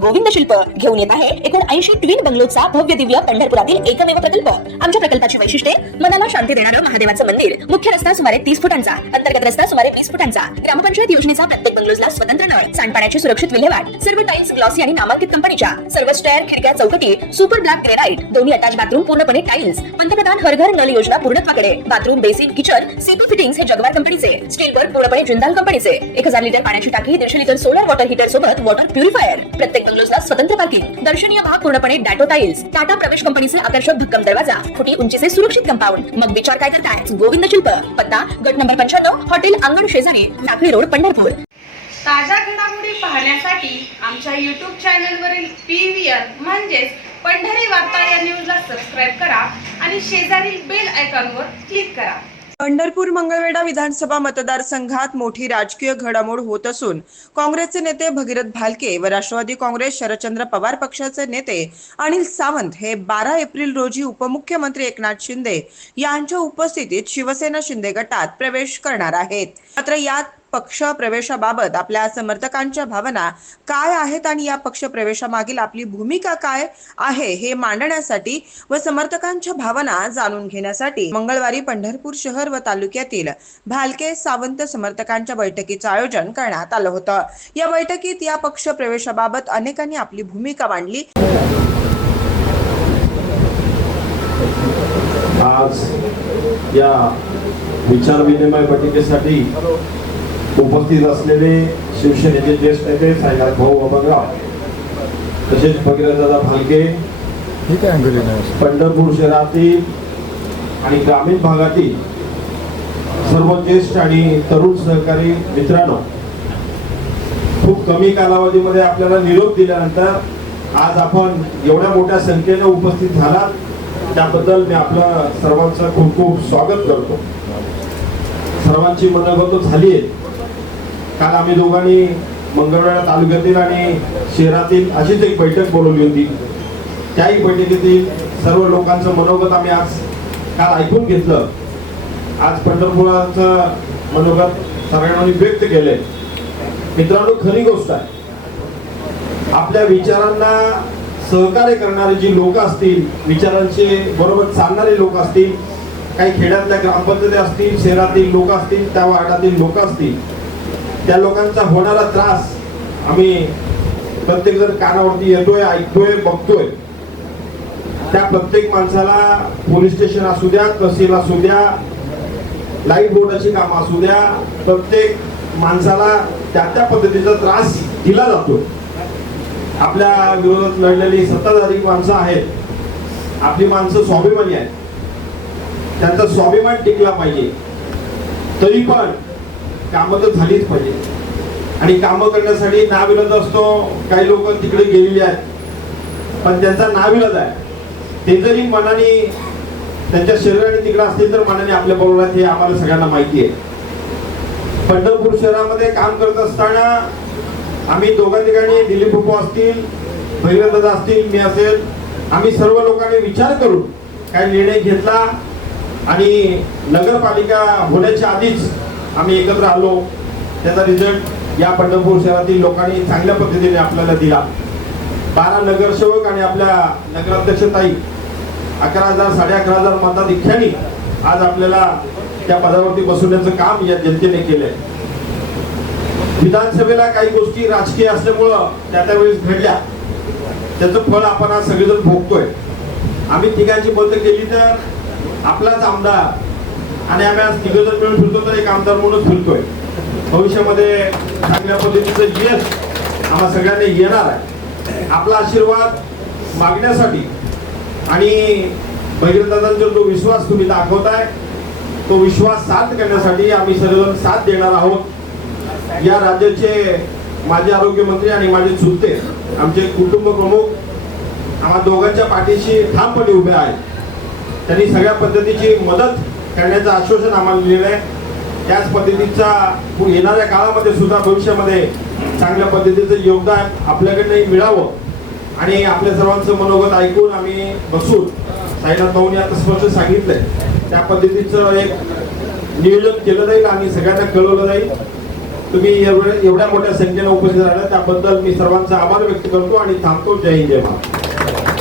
गोविंद शिल्प घेऊन येत आहे एकूण 80 ट्विन बंगलोचा भव्य दिव्य पंढरपुरातील एकमेव प्रकल्प। आमच्या प्रकल्पाची वैशिष्ट्ये मनाला शांती देणारं महादेवाचं मंदिर, मुख्य रस्ता सुमारे 30 फुटांचा, अंतर्गत रस्ता सुमारे 20 फुटांचा, ग्रामपंचायत योजनेचा प्रत्येक बंगलोजला स्वतंत्र नळ, सांडपाण्याची सुरक्षित विल्हेवाट, सर्व टाइल्स ग्लॉसी आणि नामांकित कंपनीच्या, सर्व स्टेअर, खिडक्या, चौकटी सुपर ब्लॅक ग्रेनाइट, दोन्ही अटॅच बाथरूम पूर्णपणे टाइल्स, पंतप्रधान हर घर नल योजना पूर्णत्वाकडे, bathroom, basin, kitchen, CP fittings हे जगवार कंपनीचे, स्टील वर्क पूर्णपणे जिंदाल कंपनीचे, 1000 लिटर पाण्याची टाकी, 150 लिटर सोलर वॉटर हीटर सोबत वॉटर प्युरिफायर, प्रत्येक बंगलोजला स्वतंत्र पार्किंग, दर्शनीय भाग पूर्णपणे डॅटो टाइल्स, टाटा प्रवेश कंपनीचे आकर्षक भक्कम दरवाजा, फुटी उंचीचे सुरक्षित कंपाऊंड। मग विचार काय करताय? गोविंद शिल्प, पत्ता गट नंबर 95, हॉटेल अंगण शेजारी, टाकळी रोड, पंढरपूर। ताज्या घडामोडी पाहण्यासाठी आमच्या YouTube चॅनलवरील PVR म्हणजेच पंढरी वार्ता या न्यूजला सबस्क्राइब करा आणि शेजारील बेल आयकॉनवर क्लिक करा। पंढरपूर मंगळवेढा विधानसभा मतदारसंघात मोठी राजकीय घडामोड होत असून काँग्रेसचे नेते भगीरथ भालके व राष्ट्रवादी काँग्रेस शरदचंद्र पवार पक्षाचे नेते अनिल सावंत हे 12 एप्रिल रोजी उपमुख्यमंत्री एकनाथ शिंदे यांच्या उपस्थितीत शिवसेना शिंदे गटात प्रवेश करणार आहेत। मात्र यात पक्ष प्रवेशाबाबत आपल्या समर्थकांच्या भावना काय आहेत आणि या पक्ष प्रवेशामागील आपली भूमिका काय आहे हे मांडण्यासाठी व समर्थकांच्या भावना जाणून घेण्यासाठी मंगळवारी पंढरपूर शहर व तालुक्यातील भालके सावंत समर्थकांच्या बैठकीचे आयोजन करण्यात आलं होतं। या बैठकीत या पक्ष प्रवेशाबाबत अनेकांनी आपली भूमिका मांडली। आज या विचार विनिमय बैठकीसाठी उपस्थित असलेले शिवसेनेचे ज्येष्ठ नेते साईनाथ भाऊ अभंगराव, तसेच भगीरथदादा भालके, पंढरपूर शहरातील आणि ग्रामीण भागातील सर्व ज्येष्ठ आणि तरुण सहकारी मित्रांनो, खूप कमी कालावधीमध्ये आपल्याला निरोप दिल्यानंतर आज आपण एवढ्या मोठ्या संख्येने उपस्थित झालात, त्याबद्दल मी आपलं सर्वांचं खूप खूप स्वागत करतो। सर्वांची मनोगत झाली आहे। काल आम्ही दोघांनी मंगळवेढा तालुक्यातील आणि शहरातील अशीच एक बैठक बोलवली होती। त्याही बैठकीतील सर्व लोकांचं मनोगत आम्ही आज काल ऐकून घेतलं। आज पंढरपुराचं मनोगत सगळ्यांनी व्यक्त केलंय। मित्रांनो, खरी गोष्ट आहे, आपल्या विचारांना सहकार्य करणारे जी लोक असतील, विचारांचे बरोबर चालणारे लोक असतील, काही खेड्यातल्या ग्रामपंचायती असतील, शहरातील लोक असतील, त्या वार्डातील लोक असतील, त्या लोकांचा होणारा त्रास आम्ही प्रत्येक जण कानावरती येतोय, ऐकतोय, बघतोय। त्या प्रत्येक माणसाला पोलीस स्टेशन असू द्या, तहसील असू द्या, लाईट बोर्डाची कामं असू द्या, प्रत्येक माणसाला त्या पद्धतीचा त्रास दिला जातो। आपल्या विरोधात लढलेली सत्ताधारी माणसं आहेत, आपली माणसं स्वाभिमानी आहेत, त्यांचा स्वाभिमान टिकला पाहिजे। तरी पण कामं तर झालीच पाहिजे आणि कामं करण्यासाठी नाविलाज असतो। काही लोक तिकडे गेलेले आहेत, पण त्यांचा नाविलाज आहे। ते जरी मनाने त्यांच्या शरीराने तिकडे असतील तर मनाने आपल्या बरोबर आहेत, हे आम्हाला सगळ्यांना माहिती आहे। पंढरपूर शहरामध्ये काम करत असताना आम्ही दोघा ठिकाणी, दिलीप भाऊ असतील, भगीरथदादा असतील, मी असेल, आम्ही सर्व लोकांनी विचार करून काही निर्णय घेतला आणि नगरपालिका होण्याच्या आधीच आम्ही एकत्र आलो। त्याचा रिझल्ट या पंढरपूर शहरातील लोकांनी चांगल्या पद्धतीने आपल्याला दिला। 12 नगरसेवक आणि आपल्या नगराध्यक्षताई 11,000 11,500 मताधिक्याने आज आपल्याला त्या पदावरती बसवण्याचं काम या जनतेने केलंय। विधानसभेला काही गोष्टी राजकीय असल्यामुळं त्यावेळेस घडल्या, त्याचं फळ आपण आज सगळेजण भोगतोय। आम्ही तिघांची मतं केली तर आपलाच आमदार आणि आम्ही आज तिघजण मिळून फिरतो तर एक आमदार म्हणून फिरतोय। भविष्यामध्ये चांगल्या पद्धतीचं यश आम्हा सगळ्यांना येणार आहे। आपला आशीर्वाद मागण्यासाठी आणि भगीरथदादांचा जो विश्वास तुम्ही दाखवताय, तो विश्वास सार्थ करण्यासाठी आम्ही सर्वजण साथ देणार आहोत। या राज्याचे माजी आरोग्यमंत्री आणि माझे चुलते, आमचे कुटुंब प्रमुख आम्हा दोघांच्या पाठीशी ठामपणे उभे आहेत। त्यांनी सगळ्या पद्धतीची मदत करण्याचं आश्वासन आम्हाला दिलेलं आहे। त्याच पद्धतीचा येणाऱ्या काळामध्ये सुद्धा भविष्यामध्ये चांगल्या पद्धतीचं योगदान आपल्याकडे मिळावं आणि आपल्या सर्वांचं मनोगत ऐकून आम्ही बसून, साईनाथ भाऊंनी आता स्पष्ट सांगितलंय त्या पद्धतीचं एक नियोजन केलं जाईल आणि सगळ्यांना कळवलं जाईल। तुम्ही एवढ्या मोठ्या संख्येने उपस्थित राहिला त्याबद्दल मी सर्वांचा आभार व्यक्त करतो आणि थांबतो. जय हिंद, जय महाराष्ट्र.